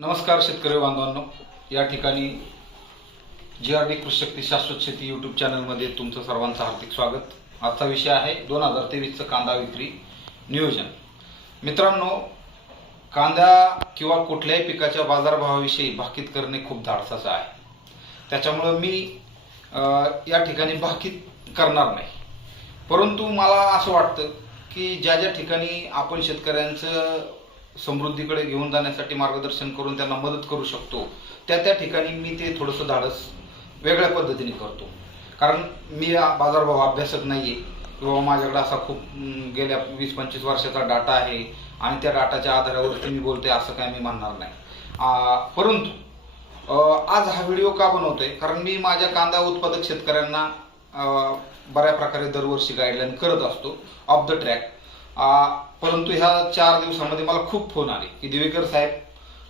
नमस्कार शेतकरी बांधवांनो, या ठिकाणी GRD कृषी शक्ती शाश्वत शेती यूट्यूब चॅनलमध्ये तुमचं सर्वांचं हार्दिक स्वागत। आजचा विषय आहे 2023चं कांदा विक्री नियोजन। मित्रांनो, कांदा किंवा कुठल्याही पिकाच्या बाजारभावाविषयी भाकीत करणे खूप धाडसाचं आहे। त्याच्यामुळे मी या ठिकाणी भाकीत करणार नाही, परंतु मला असं वाटतं की ज्या ठिकाणी आपण शेतकऱ्यांचं समृद्धीकडे घेऊन जाण्यासाठी मार्गदर्शन करून त्यांना मदत करू शकतो त्या ठिकाणी मी ते थोडंसं धाडस वेगळ्या पद्धतीने करतो। कारण मी बाजारभाव अभ्यासक नाहीये किंवा माझ्याकडे असा खूप गेल्या 20-25 वर्षाचा डाटा आहे आणि त्या डाटाच्या आधारावरती मी बोलतोय असं काय मी म्हणणार नाही। परंतु आज हा व्हिडिओ का बनवतोय, कारण मी माझ्या कांदा उत्पादक शेतकऱ्यांना बऱ्या प्रकारे दरवर्षी गाईडलाईन करत असतो ऑफ द ट्रॅक। परंतु ह्या 4 दिवसांमध्ये मला खूप फोन आले की दिवेकर साहेब,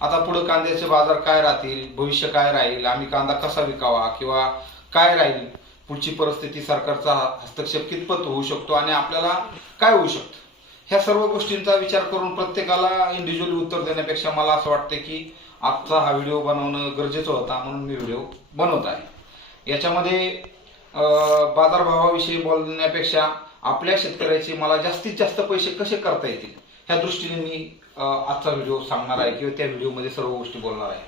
आता पुढे कांद्याचे बाजार काय राहतील, भविष्य काय राहील, आम्ही कांदा कसा विकावा किंवा काय राहील, पुढची परिस्थिती, सरकारचा हस्तक्षेप कितपत होऊ शकतो आणि आपल्याला काय होऊ शकतं, ह्या सर्व गोष्टींचा विचार करून प्रत्येकाला इंडिव्हिज्युअली उत्तर देण्यापेक्षा मला असं वाटतं की आजचा हा व्हिडिओ बनवणं गरजेचं होता, म्हणून मी व्हिडिओ बनवत आहे। याच्यामध्ये बाजारभावाविषयी बोलण्यापेक्षा आपल्या शेतकऱ्याचे मला जास्तीत जास्त पैसे कसे करता येतील ह्या दृष्टीने मी आजचा व्हिडिओ सांगणार आहे किंवा त्या व्हिडिओमध्ये सर्व गोष्टी बोलणार आहे।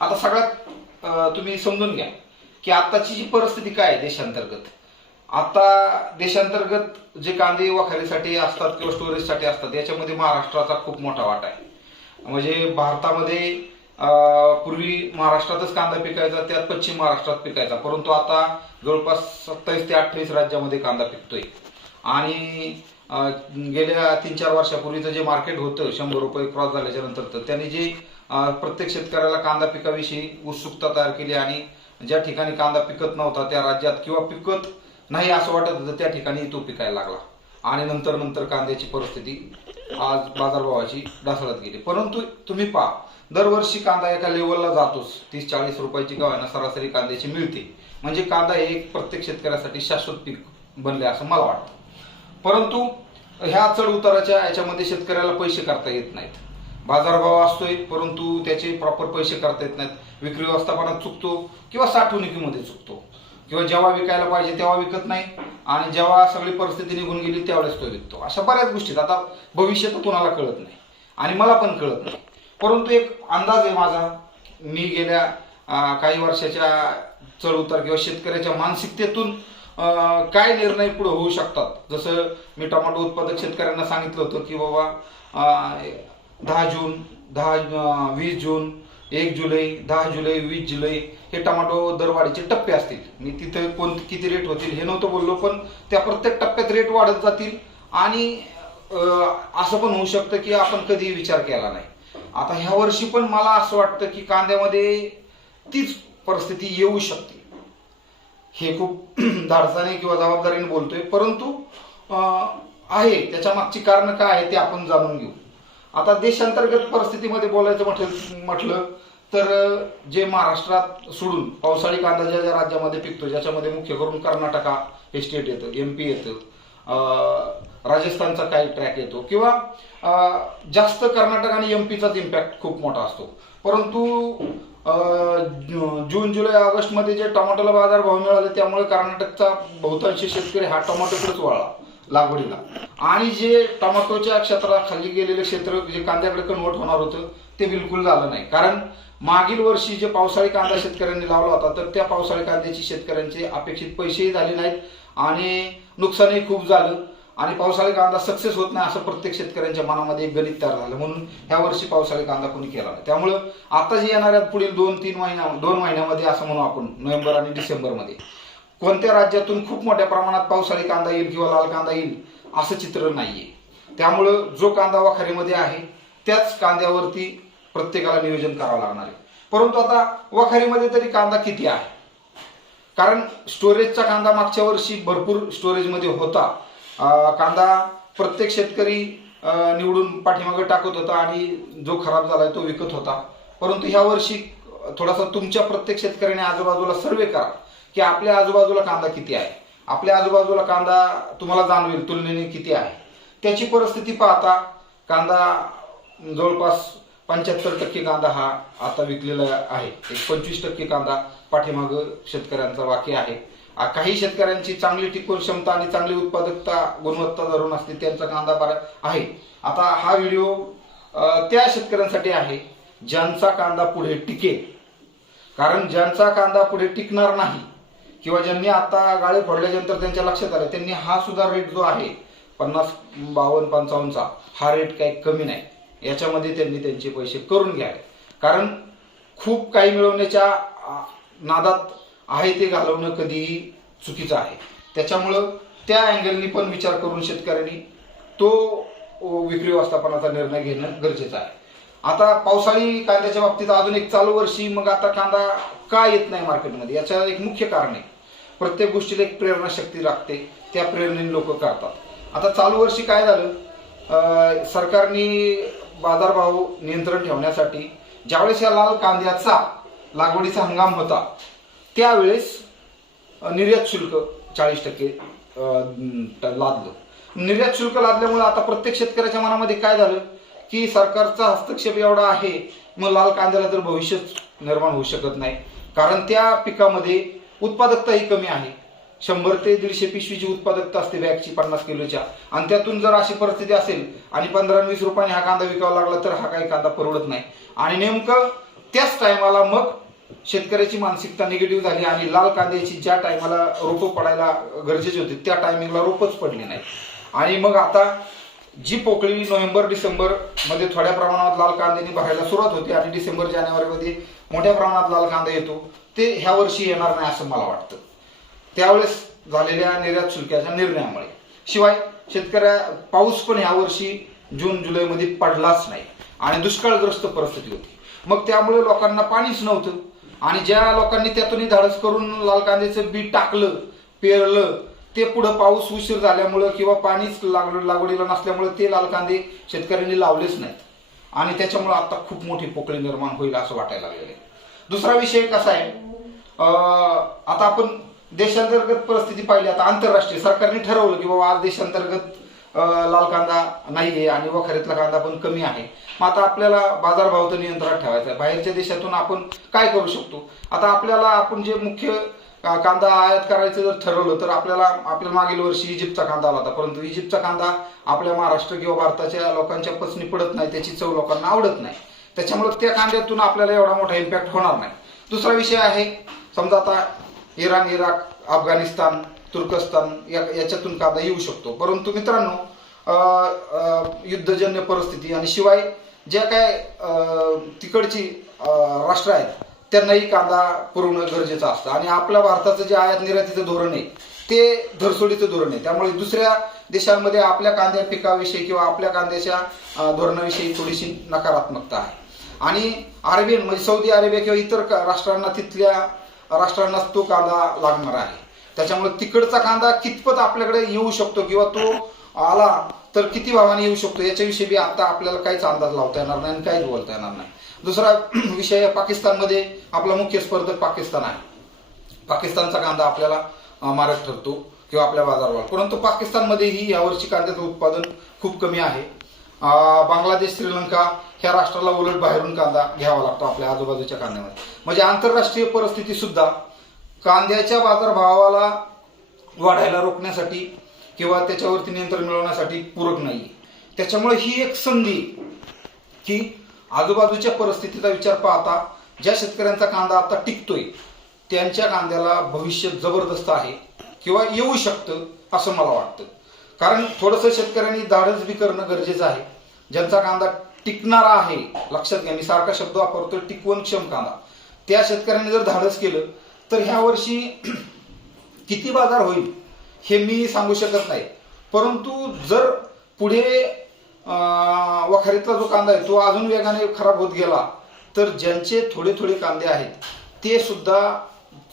आता सगळ्यात तुम्ही समजून घ्या की आताची जी परिस्थिती काय आहे देशांतर्गत, आता देशांतर्गत जे कांदे वखारीसाठी असतात किंवा स्टोरेजसाठी असतात याच्यामध्ये महाराष्ट्राचा खूप मोठा वाटा आहे। म्हणजे भारतामध्ये पूर्वी महाराष्ट्रातच कांदा पिकायचा, त्यात पश्चिम महाराष्ट्रात पिकायचा, परंतु आता जवळपास 27 ते 28 राज्यामध्ये कांदा पिकतोय। आणि गेल्या 3-4 वर्षापूर्वीचं जे मार्केट होतं 100 रुपये क्रॉस झाल्याच्या नंतर, तर त्यांनी जे प्रत्येक शेतकऱ्याला कांदा पिकाविषयी उत्सुकता तयार केली आणि ज्या ठिकाणी कांदा पिकत नव्हता त्या राज्यात किंवा पिकत नाही असं वाटत होतं त्या ठिकाणी तो पिकायला लागला आणि नंतर कांद्याची परिस्थिती आज बाजारभावाची ढासळत गेली। परंतु तुम्ही पहा, दरवर्षी कांदा एका लेवलला जातोच, 30-40 रुपयाची गावांना सरासरी कांद्याची मिळते। म्हणजे कांदा हे एक प्रत्येक शेतकऱ्यासाठी शाश्वत पीक बनले असं मला वाटतं। परंतु ह्या चढ उताराच्या याच्यामध्ये शेतकऱ्याला पैसे करता येत नाहीत। बाजारभाव असतोय परंतु त्याचे प्रॉपर पैसे करता येत नाहीत, विक्री व्यवस्थापनात चुकतो किंवा साठवणुकीमध्ये चुकतो, किंवा जेव्हा विकायला पाहिजे तेव्हा विकत नाही आणि जेव्हा सगळी परिस्थिती निघून गेली त्यावेळेस तो विकतो। अशा बऱ्याच गोष्टी आता भविष्यात कुणाला कळत नाही आणि मला पण कळत नाही, परंतु एक अंदाज आहे माझा। मी गेल्या काही वर्षाच्या चढ उतार किंवा शेतकऱ्याच्या मानसिकतेतून काय निर्णय पुढे होऊ शकतात। जसं मी टोमॅटो उत्पादक शेतकऱ्यांना सांगितलं होतं की बाबा 10 जून, 20 जून, 1 जुलै, 10 जुलै, 20 जुलै हे टोमॅटो दरवाढीचे टप्पे असतील। मी तिथे किती रेट होतील हे नव्हतं बोललो, पण त्या प्रत्येक टप्प्यात रेट वाढत जातील आणि असं पण होऊ शकतं की आपण कधीही विचार केला नाही। आता ह्या वर्षी पण मला असं वाटतं की कांद्यामध्ये तीच परिस्थिती येऊ शकते। हे खूप धाडसाने किंवा जबाबदारीने बोलतोय, परंतु आहे त्याच्या मागची कारण काय आहे ते आपण जाणून घेऊ। आता देशांतर्गत परिस्थितीमध्ये बोलायचं म्हटलं तर जे महाराष्ट्रात सोडून पावसाळी कांदा ज्या राज्यामध्ये पिकतो, ज्याच्यामध्ये मुख्य करून कर्नाटका हे स्टेट येतं, MP येतं, राजस्थानचा काही ट्रॅक येतो किंवा जास्त कर्नाटक आणि MPचाच इम्पॅक्ट खूप मोठा असतो। परंतु जून, जुलै, ऑगस्ट मध्ये जे टोमॅटोला बाजारभाव मिळाले त्यामुळे कर्नाटकचा बहुतांश शेतकरी हा टोमॅटोकडेच वळला लागवडीला, आणि जे टोमॅटोच्या क्षेत्राखाली गेलेले क्षेत्र जे कांद्याकडे कन्वर्ट होणार होतं ते बिलकुल झालं नाही। कारण मागील वर्षी जे पावसाळी कांदा शेतकऱ्यांनी लावला होता तर त्या पावसाळी कांद्याची शेतकऱ्यांचे अपेक्षित पैसेही झाले नाहीत आणि नुकसानही खूप झालं आणि पावसाळी कांदा सक्सेस होत नाही असं प्रत्येक शेतकऱ्यांच्या मनामध्ये एक गणित तयार झालं, म्हणून ह्या वर्षी पावसाळी कांदा कोणी केला नाही। त्यामुळं आता जे येणाऱ्या पुढील 2 महिन्यामध्ये असं म्हणू आपण, नोव्हेंबर आणि डिसेंबरमध्ये कोणत्या राज्यातून खूप मोठ्या प्रमाणात पावसाळी कांदा येईल किंवा लाल कांदा येईल असं चित्र नाहीये। त्यामुळं जो कांदा वखारीमध्ये आहे त्याच कांद्यावरती प्रत्येकाला नियोजन करावं लागणार आहे। परंतु आता वखारीमध्ये तरी कांदा किती आहे, कारण स्टोरेजचा कांदा मागच्या वर्षी भरपूर स्टोरेजमध्ये होता। कांदा प्रत्येक शेतकरी निवडून पाठीमागे टाकत होता आणि जो खराब झालाय तो विकत होता। परंतु ह्या वर्षी थोडासा तुमच्या प्रत्येक शेतकऱ्याने आजूबाजूला सर्वे करा की आपल्या आजूबाजूला कांदा किती आहे, आपल्या आजूबाजूला कांदा तुम्हाला जाणवेल तुलनेने किती आहे। त्याची परिस्थिती पाहता कांदा जवळपास 75% कांदा हा आता विकलेला आहे. एक 25% कांदा पाठीमाग शेतकऱ्यांचा बाकी आहे. काही शेतकऱ्यांची चांगली टिकवून क्षमता आणि चांगली उत्पादकता गुणवत्ता धरून असते, त्यांचा कांदा बरा आहे. आता हा व्हिडिओ त्या शेतकऱ्यांसाठी आहे ज्यांचा कांदा पुढे टिकेल. कारण ज्यांचा कांदा पुढे टिकणार नाही किंवा ज्यांनी आता गाळे फोडल्यानंतर त्यांच्या लक्षात आलं, त्यांनी हा सुद्धा रेट जो आहे 50, 52, 55चा हा रेट काही कमी नाही, याच्यामध्ये त्यांनी त्यांचे पैसे करून घ्यावे. कारण खूप काही मिळवण्याच्या नादात आहे ते घालवणं कधीही चुकीचं आहे. त्याच्यामुळं त्या अँगलनी पण विचार करून शेतकऱ्यांनी तो विक्री व्यवस्थापनाचा निर्णय घेणं गरजेचं आहे. आता पावसाळी कांद्याच्या बाबतीत अजून एक चालू वर्षी मग आता कांदा का येत नाही मार्केटमध्ये, याचं एक मुख्य कारण आहे. प्रत्येक गोष्टीला एक प्रेरणाशक्ती लागते, त्या प्रेरणेने लोक करतात. आता चालू वर्षी काय झालं, सरकारने बाजारभाव नियंत्रण ठेवण्यासाठी ज्यावेळेस या लाल कांद्याचा लागवडीचा हंगाम होता त्यावेळेस निर्यात शुल्क 40% लादलं. निर्यात शुल्क लादल्यामुळे आता प्रत्येक शेतकऱ्याच्या मनामध्ये काय झालं की सरकारचा हस्तक्षेप एवढा आहे, मग लाल कांद्याला तर भविष्यच निर्माण होऊ शकत नाही. कारण त्या पिकामध्ये उत्पादकताही कमी आहे. 100 ते 150 पिशवीची उत्पादकता असते बॅगची 50 किलोच्या, आणि त्यातून जर अशी परिस्थिती असेल आणि 15-20 रुपयाने हा कांदा विकावा लागला तर हा काही कांदा परवडत नाही. आणि नेमकं त्याच टायमाला मग शेतकऱ्याची मानसिकता निगेटिव्ह झाली आणि लाल कांद्याची ज्या टायमाला रोपं पडायला गरजेची होती त्या टायमिंगला रोपच पडली नाही. आणि मग आता जी पोकळी नोव्हेंबर-डिसेंबर मध्ये थोड्या प्रमाणात लाल कांद्याने भरायला सुरुवात होती आणि डिसेंबर-जानेवारीमध्ये मोठ्या प्रमाणात लाल कांदा येतो, ते ह्या वर्षी येणार नाही असं मला वाटतं, त्यावेळेस झालेल्या निर्यात शुल्काच्या निर्णयामुळे. शिवाय शेतकऱ्या पाऊस पण ह्या वर्षी जून-जुलैमध्ये पडलाच नाही आणि दुष्काळग्रस्त परिस्थिती होती. मग त्यामुळे लोकांना पाणीच नव्हतं आणि ज्या लोकांनी त्यातूनही धाडस करून लाल कांद्याचं बी टाकलं, पेरलं, ते पुढे पाऊस उशीर झाल्यामुळं किंवा पाणीच लागवडीला नसल्यामुळे ते लाल कांदे शेतकऱ्यांनी लावलेच नाहीत आणि त्याच्यामुळे आता खूप मोठी पोकळी निर्माण होईल असं वाटायला लागलेलं आहे. दुसरा विषय कसा आहे, आता आपण देशांतर्गत परिस्थिती पाहिली. आता आंतरराष्ट्रीय सरकारने ठरवलं की बाबा आज देशांतर्गत लाल कांदा नाहीये आणि वखारीतला कांदा पण कमी आहे. मग आता आपल्याला बाजारभाव तर नियंत्रणात ठेवायचा आहे. बाहेरच्या देशातून आपण काय करू शकतो, आता आपल्याला आपण जे मुख्य कांदा आयात करायचं जर ठरवलं तर आपल्या मागील वर्षी इजिप्तचा कांदा आला होता, परंतु इजिप्तचा कांदा आपल्या महाराष्ट्र किंवा भारताच्या लोकांच्या पचनी पडत नाही, त्याची चव लोकांना आवडत नाही. त्याच्यामुळे त्या कांद्यातून आपल्याला एवढा मोठा इम्पॅक्ट होणार नाही. दुसरा विषय आहे, समजा आता इराण, इराक, अफगाणिस्तान, तुर्कस्तान याच्यातून कांदा येऊ शकतो, परंतु मित्रांनो युद्धजन्य परिस्थिती आणि शिवाय ज्या काय तिकडची राष्ट्र आहेत त्यांनाही कांदा पुरवणं गरजेचं असतं आणि आपल्या भारताचं जे आयात निर्यातीचं धोरण आहे ते धरसोडीचं धोरण आहे. त्यामुळे दुसऱ्या देशांमध्ये आपल्या कांद्या पिकाविषयी किंवा आपल्या कांद्याच्या धोरणाविषयी थोडीशी नकारात्मकता आहे. आणि अरेबियन म्हणजे सौदी अरेबिया किंवा इतर राष्ट्रांना, तिथल्या राष्ट्रांनाच तो कांदा लागणार आहे. त्याच्यामुळे तिकडचा कांदा कितपत आपल्याकडे येऊ शकतो किंवा तो आला तर किती भावाने येऊ शकतो याच्याविषयी बी आता आपल्याला काहीच अंदाज लावता येणार नाही आणि काहीच बोलता येणार नाही. दुसरा विषय, पाकिस्तानमध्ये आपला मुख्य स्पर्धक पाकिस्तान आहे. पाकिस्तानचा कांदा आपल्याला मारक ठरतो किंवा आपल्या बाजारभाव, परंतु पाकिस्तानमध्येही यावर्षी कांद्याचं उत्पादन खूप कमी आहे. बांगलादेश, श्रीलंका ह्या राष्ट्राला उलट बाहेरून कांदा घ्यावा लागतो आपल्या आजूबाजूच्या कांद्यामध्ये. म्हणजे आंतरराष्ट्रीय परिस्थिती सुद्धा कांद्याच्या बाजारभावाला वाढायला रोखण्यासाठी किंवा त्याच्यावरती नियंत्रण मिळवण्यासाठी पूरक नाही. त्याच्यामुळे ही एक संधी की आजूबाजूच्या परिस्थितीचा विचार पाहता ज्या शेतकऱ्यांचा कांदा आता टिकतोय त्यांच्या कांद्याला भविष्य जबरदस्त आहे किंवा येऊ शकतं असं मला वाटतं. कारण थोडंसं शेतकऱ्यांनी धाडस बी करणं गरजेचं आहे. ज्यांचा कांदा टिकणारा आहे, लक्षात घ्या मी सारखा शब्द वापरतो, टिकवणक्षम कांदा, त्या शेतकऱ्यांनी जर धाडस केलं तर ह्या वर्षी किती बाजार होईल हे मी सांगू शकत नाही. परंतु जर पुढे वखारीतला जो कांदा आहे तो अजून वेगाने खराब होत गेला तर ज्यांचे थोडे थोडे कांदे आहेत ते सुद्धा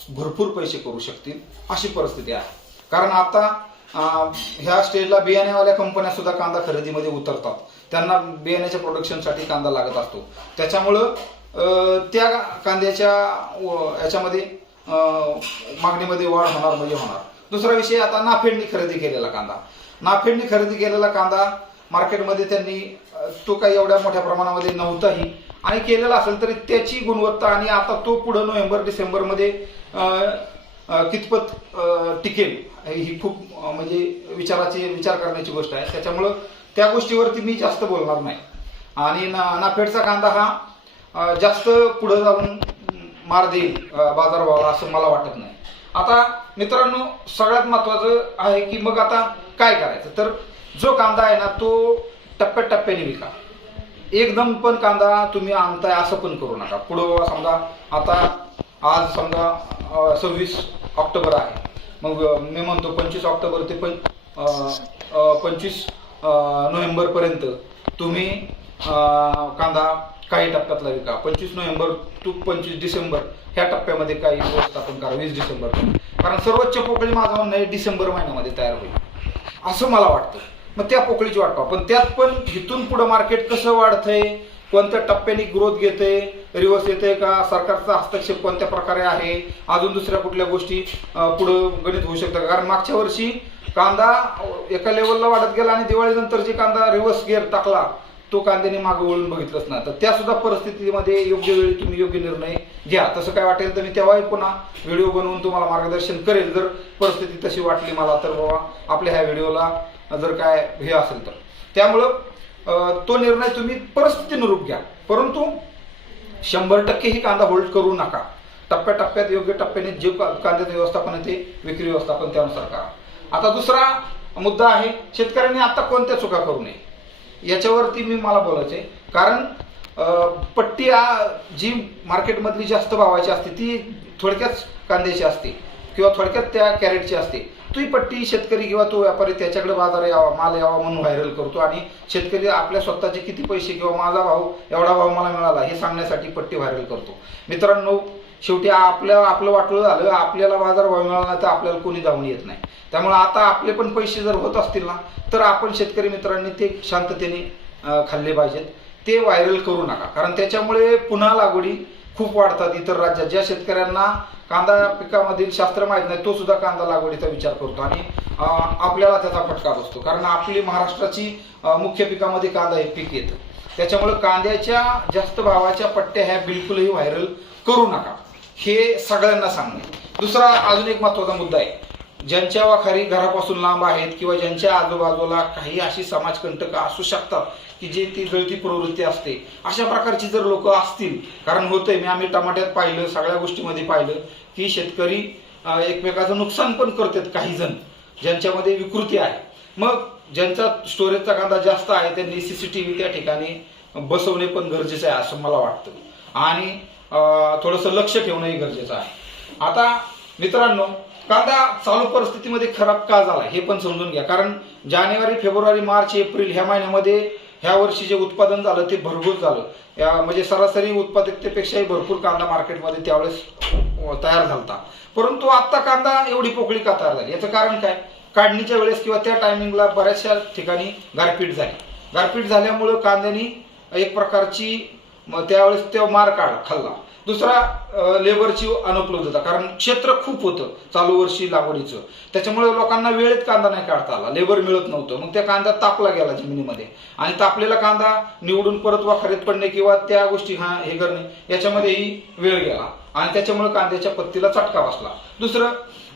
भरपूर पैसे करू शकतील अशी परिस्थिती आहे. कारण आता ह्या स्टेजला बियाण्यावाल्या कंपन्या सुद्धा कांदा खरेदीमध्ये उतरतात, त्यांना बियाण्याच्या प्रोडक्शनसाठी कांदा लागत असतो. त्याच्यामुळं त्या कांद्याच्या याच्यामध्ये मागणीमध्ये वाढ होणार म्हणजे होणार. दुसरा विषय, आता नाफेडनी खरेदी केलेला कांदा, नाफेडनी खरेदी केलेला कांदा मार्केटमध्ये त्यांनी तो काही एवढ्या मोठ्या प्रमाणामध्ये नव्हताही आणि केलेला असेल तरी त्याची गुणवत्ता आणि आता तो पुढे नोव्हेंबर डिसेंबरमध्ये कितपत टिकेल ही खूप म्हणजे विचार करण्याची गोष्ट आहे. त्याच्यामुळं त्या गोष्टीवरती मी जास्त बोलणार नाही. आणि नाफेडचा कांदा हा जास्त पुढे जाऊन मार देईल बाजारभावाला असं मला वाटत नाही. आता मित्रांनो, सगळ्यात महत्वाचं आहे की मग आता काय करायचं. तर जो कांदा आहे ना तो टप्प्याटप्प्याने विका. एकदम पण कांदा तुम्ही आणताय असं पण करू नका. पुढं समजा आता आज समजा 26 ऑक्टोबर आहे, मग मी म्हणतो 25 ऑक्टोबर ते 25 नोव्हेंबर पर्यंत तुम्ही कांदा काही टप्प्यातला विका. 25 नोव्हेंबर टू 25 डिसेंबर ह्या टप्प्यामध्ये काही व्यवस्थापन करा. 20 डिसेंबर, कारण सर्वोच्च पोकळी माझं म्हणणं आहे डिसेंबर महिन्यामध्ये तयार होईल असं मला वाटतं. मग त्या पोकळीची वाट पाहा. पण त्यात पण इथून पुढे मार्केट कसं वाढतंय, कोणत्या टप्प्याने ग्रोथ घेते, रिव्हर्स येते का, सरकारचा हस्तक्षेप कोणत्या प्रकारे आहे, अजून दुसऱ्या कुठल्या गोष्टी पुढं गणित होऊ शकतं. कारण मागच्या वर्षी कांदा एका लेवलला वाढत गेला आणि दिवाळीनंतर जे कांदा रिव्हर्स गिअर टाकला तो कांद्याने मागे वळून बघितलंच नाही. तर त्या सुद्धा परिस्थितीमध्ये योग्य वेळी तुम्ही योग्य निर्णय घ्या. तसं काय वाटेल तर मी तेव्हाही पुन्हा व्हिडिओ बनवून तुम्हाला मार्गदर्शन करेल. जर परिस्थिती तशी वाटली मला तर बाबा आपल्या ह्या व्हिडिओला जर काय हे असेल तर. त्यामुळं तो निर्णय तुम्ही परिस्थितीनुरूप घ्या, परंतु 100% ही कांदा होल्ड करू नका. टप्प्याटप्प्यात योग्य टप्प्याने जे कांद्याचं व्यवस्थापन आहे ते विक्री व्यवस्थापन त्यानुसार करा. आता दुसरा मुद्दा आहे, शेतकऱ्यांनी आता कोणत्या चुका करू नये याच्यावरती मला बोलायचंय. कारण पट्टी जी मार्केटमधली जास्त भावाची असते ती थोडक्यात कांद्याची असते किंवा थोडक्यात त्या कॅरेटची असते. ती पट्टी शेतकरी किंवा तो व्यापारी त्याच्याकडे बाजार यावा, माल यावा म्हणून व्हायरल करतो आणि शेतकरी आपल्या स्वतःचे किती पैसे किंवा माझा भाव एवढा भाव मला मिळाला हे सांगण्यासाठी पट्टी व्हायरल करतो. मित्रांनो, शेवटी आपलं वाटलं झालं, आपल्याला बाजार भाव मिळाला तर आपल्याला कोणी धावून येत नाही. त्यामुळे आता आपले पण पैसे जर होत असतील ना तर आपण शेतकरी मित्रांनी ते शांततेने खाल्ले पाहिजेत. ते व्हायरल करू नका, कारण त्याच्यामुळे पुन्हा लागवडी खूप वाढतात इतर राज्यात. ज्या शेतकऱ्यांना कांदा पिकामधील शास्त्र माहीत नाही तो सुद्धा कांदा लागवडीचा विचार करतो आणि आपल्याला त्याचा फटका बसतो. कारण आपली महाराष्ट्राची मुख्य पिकामध्ये कांदा हे पीक येतं. त्याच्यामुळे कांद्याच्या जास्त भावाच्या पट्ट्या ह्या बिलकुलही व्हायरल करू नका, हे सगळ्यांना सांगणे. दुसरा अजून एक महत्वाचा मुद्दा आहे, ज्यांच्या वाखारी घरापासून लांब आहेत किंवा ज्यांच्या आजूबाजूला काही अशी समाजकंटक असू शकतात की जे ती जळती प्रवृत्ती असते, अशा प्रकारची जर लोक असतील, कारण होतंय, आम्ही टमाट्यात पाहिलं, सगळ्या गोष्टीमध्ये पाहिलं की शेतकरी एकमेकाचं नुकसान पण करतात काही जण ज्यांच्यामध्ये विकृती आहे. मग ज्यांचा स्टोरेजचा कांदा जास्त आहे त्यांनी CCTV त्या ठिकाणी बसवणे पण गरजेचं आहे असं मला वाटतं आणि थोडंसं लक्ष ठेवणंही गरजेचं आहे. आता मित्रांनो, कांदा चालू परिस्थितीमध्ये खराब का झाला हे पण समजून घ्या. कारण जानेवारी, फेब्रुवारी, मार्च, एप्रिल ह्या महिन्यामध्ये ह्या वर्षी जे उत्पादन झालं ते भरघोस झालं. म्हणजे सरासरी उत्पादकतेपेक्षाही भरपूर कांदा मार्केटमध्ये त्यावेळेस तयार झाला. परंतु आता कांदा एवढी पोकळी का तयार झाली याचं कारण काय, काढणीच्या वेळेस किंवा त्या टायमिंगला बऱ्याचशा ठिकाणी गारपीट झाली. गारपीट झाल्यामुळं कांद्यानी एक प्रकारची त्यावेळेस तो मार खाल्ला. दुसरा लेबरची अनुपलब्धता, कारण क्षेत्र खूप होतं चालू वर्षी लागवडीचं, त्याच्यामुळे लोकांना वेळेत कांदा नाही काढता आला, लेबर मिळत नव्हतं. मग त्या कांदा तापला गेला जमिनीमध्ये आणि तापलेला कांदा निवडून परत वाखारीत पडणे किंवा त्या गोष्टी हे करणे याच्यामध्येही वेळ गेला आणि त्याच्यामुळे कांद्याच्या पत्तीला चटका बसला. दुसरं,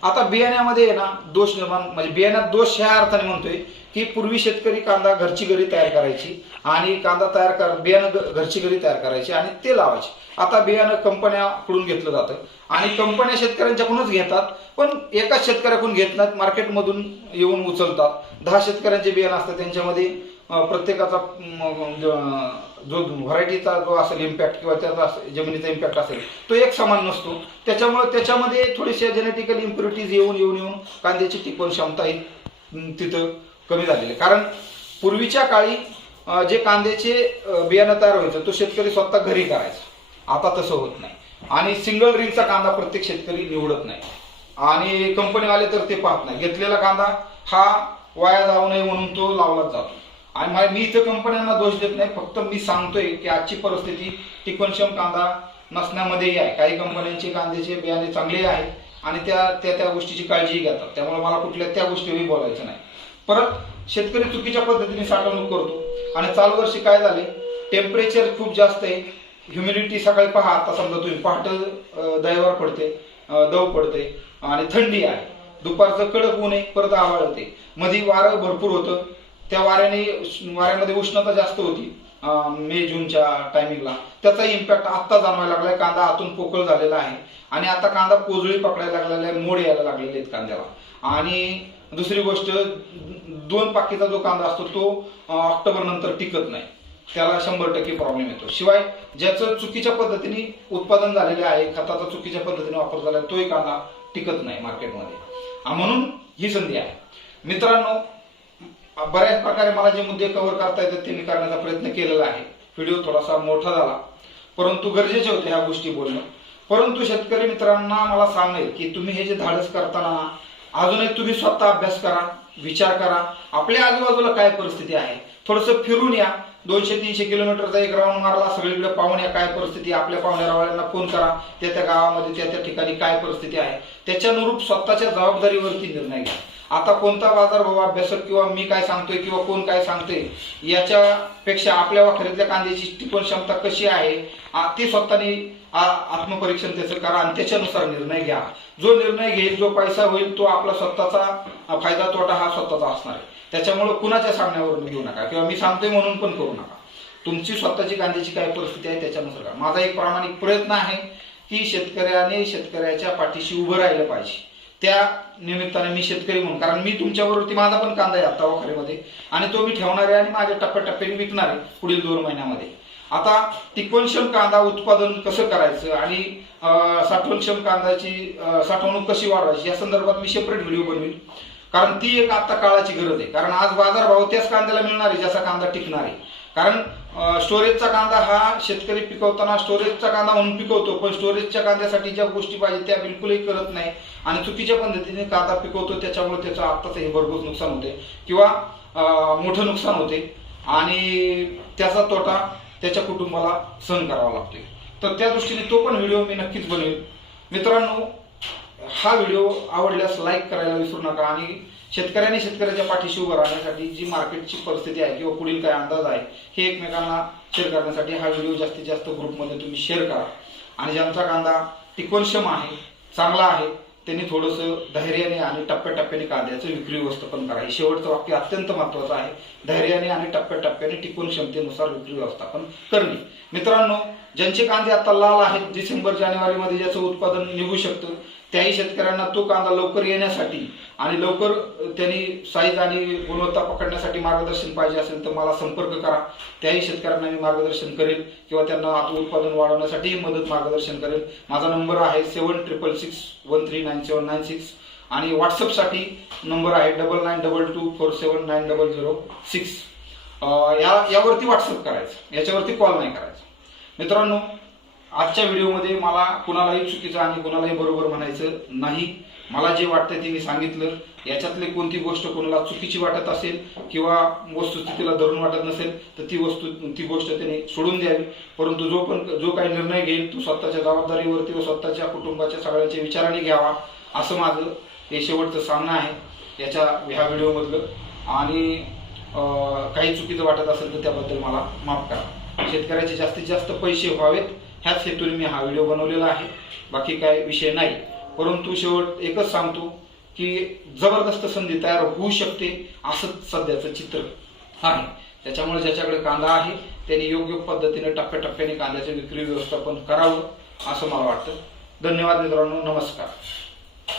आता बियाण्यामध्ये आहे ना दोष निर्माण, म्हणजे बियाण्यात दोष ह्या अर्थाने म्हणतोय की पूर्वी शेतकरी कांदा घरची घरी तयार करायची आणि कांदा बियाणं घरची घरी तयार करायची आणि ते लावायचे. आता बियाणं कंपन्याकडून घेतलं जातं आणि कंपन्या शेतकऱ्यांच्याकडूनच घेतात, पण एकाच शेतकऱ्याकडून घेत नाहीत, मार्केटमधून येऊन उचलतात. 10 शेतकऱ्यांचे बियाणं असतात, त्यांच्यामध्ये प्रत्येकाचा जो व्हरायटीचा जो असेल इम्पॅक्ट किंवा त्याचा जमिनीचा इम्पॅक्ट असेल तो एक समान नसतो. त्याच्यामुळे त्याच्यामध्ये थोडीशा जेनेटिकल इम्प्युरिटीज येऊन कांद्याची टिकवण क्षमता ही तिथं कमी झालेली. कारण पूर्वीच्या काळी जे कांद्याचे बियाणं तयार व्हायचं तो शेतकरी स्वतः घरी करायचा, आता तसं होत नाही आणि सिंगल रिंगचा कांदा प्रत्येक शेतकरी निवडत नाही आणि कंपनीवाले तर ते पाहत नाही. घेतलेला कांदा हा वाया जाऊ नये म्हणून तो लावलाच जातो. आणि मी इथं कंपन्यांना दोष देत नाही, फक्त मी सांगतोय की आजची परिस्थिती टिकवणक्षम कांदा नसण्यामध्येही आहे. काही कंपन्यांचे कांद्याचे बियाणे चांगले आहेत आणि त्या गोष्टीची काळजीही घेतात, त्यामुळे मला कुठल्या त्या गोष्टीवरही बोलायचं नाही. परत शेतकरी चुकीच्या पद्धतीने साठवणूक करतो आणि चालू वर्षी काय झाले, टेम्परेचर खूप जास्त आहे, ह्युमिडिटी सकाळी पहा, आता समजा तुम्ही पहाटे दह्यावर पडते, दव पडते आणि थंडी आहे, दुपारचं कडक ऊन आहे, परत आभाळ येते, मध्ये वारं भरपूर होतं, त्या वाऱ्यामध्ये उष्णता जास्त होती मे जूनच्या टायमिंगला, त्याचा इम्पॅक्ट आत्ता जाणवायला लागलाय. कांदा आतून पोकळ झालेला आहे आणि आता कांदा पोजळी पकडायला लागलेला आहे, मोड यायला लागलेले आहेत कांद्याला. आणि दुसरी गोष्ट, 2 पाकीचा जो कांदा असतो तो ऑक्टोबर नंतर टिकत नाही, त्याला 100% प्रॉब्लेम येतो. शिवाय ज्याचं चुकीच्या पद्धतीने उत्पादन झालेले आहे, खताचा चुकीच्या पद्धतीने वापर झाला, तोही कांदा टिकत नाही मार्केटमध्ये. म्हणून ही संधी आहे. मित्रांनो, बऱ्याच प्रकारे मला जे मुद्दे कव्हर करता येतात ते मी करण्याचा प्रयत्न केलेला आहे. व्हिडिओ थोडासा मोठा झाला, परंतु गरजेचे होते ह्या गोष्टी बोलणं. परंतु शेतकरी मित्रांना मला सांगेल की तुम्ही हे जे धाडस करताना अजून एक तुम्ही स्वतः अभ्यास करा, विचार करा, आपल्या आजूबाजूला काय परिस्थिती आहे, थोडंसं फिरून या, 200-300 किलोमीटरचा एक राऊंड मारला, सगळीकडे पाहून या काय परिस्थिती, आपल्या पाहुण्यारावळ्यांना फोन करा, त्या गावामध्ये त्या ठिकाणी काय परिस्थिती आहे, त्याच्यानुरूप स्वतःच्या जबाबदारीवरती निर्णय घ्या. आता कोणता बाजारभाव अभ्यासक किंवा मी काय सांगतोय किंवा कोण काय सांगतोय याच्यापेक्षा आपल्या वाखरीतल्या कांद्याची टिकवण क्षमता कशी आहे ती स्वतःने आत्मपरीक्षण त्याचं करा आणि त्याच्यानुसार निर्णय घ्या. जो निर्णय घेईल, जो पैसा होईल, तो आपला स्वतःचा फायदा तोटा हा स्वतःचा असणार आहे. त्याच्यामुळे कुणाच्या सांगण्यावरून घेऊ नका किंवा मी सांगतोय म्हणून पण करू नका. तुमची स्वतःची कांद्याची काय परिस्थिती आहे त्याच्यानुसार करा. माझा एक प्रामाणिक प्रयत्न आहे की शेतकऱ्याने शेतकऱ्याच्या पाठीशी उभं राहिलं पाहिजे. त्या निमित्ताने मी शेतकरी म्हणून, कारण मी तुमच्यावरती माझा पण कांदा आहे आता वाखरीमध्ये आणि तो मी ठेवणार आहे आणि माझ्या टप्प्याटप्प्याने विकणार आहे पुढील 2 महिन्यामध्ये. आता टिकवणक्षम कांदा उत्पादन कसं करायचं आणि साठवणक्षम कांद्याची साठवणूक कशी वाढवायची या संदर्भात मी सेपरेट व्हिडिओ बनवीन, कारण ती एक आता काळाची गरज आहे. कारण आज बाजारभाव त्याच कांद्याला मिळणार आहे ज्याचा कांदा टिकणार आहे. कारण स्टोरेजचा कांदा हा शेतकरी पिकवताना स्टोरेजचा कांदा म्हणून पिकवतो, पण स्टोरेजच्या कांद्यासाठी ज्या गोष्टी पाहिजे त्या बिलकुलही करत नाही आणि चुकीच्या पद्धतीने कांदा पिकवतो. त्याच्यामुळे त्याचं आत्ताच हे भरघोस नुकसान होते किंवा मोठं नुकसान होते आणि त्याचा तोटा त्याच्या कुटुंबाला सहन करावा लागतोय. तर त्या दृष्टीने तो पण व्हिडिओ मी नक्कीच बनवेन. मित्रांनो, हा व्हिडिओ आवडल्यास लाईक करायला विसरू नका आणि शेतकऱ्याने शेतकऱ्याच्या पाठीशी उभं राहण्यासाठी जी मार्केटची परिस्थिती आहे किंवा पुढील काय अंदाज आहे हे एकमेकांना शेअर करण्यासाठी हा व्हिडिओ जास्तीत जास्त ग्रुपमध्ये तुम्ही शेअर करा. आणि ज्यांचा कांदा टिकवणक्षम आहे, चांगला आहे, त्यांनी थोडंसं धैर्याने आणि टप्प्याटप्प्याने कांद्याचं विक्री व्यवस्थापन करा. हे शेवटचं वाक्य अत्यंत महत्त्वाचं आहे. धैर्याने आणि टप्प्याटप्प्याने टिकवण क्षमतेनुसार विक्री व्यवस्थापन करणे. मित्रांनो, ज्यांचे कांदे आता लाल आहेत, डिसेंबर-जानेवारीमध्ये ज्याचं उत्पादन निघू शकतं, त्याही शेतकऱ्यांना तो कांदा लवकर येण्यासाठी आणि लवकर त्यांनी साईज आणि गुणवत्ता पकडण्यासाठी मार्गदर्शन पाहिजे असेल तर मला संपर्क करा. त्याही शेतकऱ्यांना मी मार्गदर्शन करेल किंवा त्यांना आता उत्पादन वाढवण्यासाठी मार्गदर्शन करेल. माझा नंबर आहे 7666139796 आणि व्हॉट्सअपसाठी नंबर आहे 9922479006. यावरती व्हॉट्सअप करायचं, याच्यावरती कॉल नाही करायचा. मित्रांनो, आजच्या व्हिडिओमध्ये मला कुणालाही चुकीचं आणि कुणालाही बरोबर म्हणायचं नाही. मला जे वाटतं ते मी सांगितलं. याच्यातली कोणती गोष्ट कोणाला चुकीची वाटत असेल किंवा वस्तुस्थितीला धरून वाटत नसेल तर ती गोष्ट त्याने सोडून द्यावी. परंतु जो काही निर्णय घेईल तो स्वतःच्या जबाबदारीवरती व स्वतःच्या कुटुंबाच्या सगळ्यांच्या विचाराने घ्यावा, असं माझं हे शेवटचं सांगणं आहे ह्या व्हिडिओमधलं. आणि काही चुकीचं वाटत असेल तर त्याबद्दल मला माफ करा. शेतकऱ्याचे जास्तीत जास्त पैसे व्हावेत ह्याच हेतूने मी हा व्हिडिओ बनवलेला आहे, बाकी काय विषय नाही. परंतु शेवट एकच सांगतो की जबरदस्त संधी तयार होऊ शकते असं सध्याचं चित्र आहे. त्याच्यामुळे ज्याच्याकडे कांदा आहे त्यांनी योग्य पद्धतीने टप्प्याटप्प्याने कांद्याचे विक्री व्यवस्थापन करावं असं मला वाटतं. धन्यवाद मित्रांनो, नमस्कार.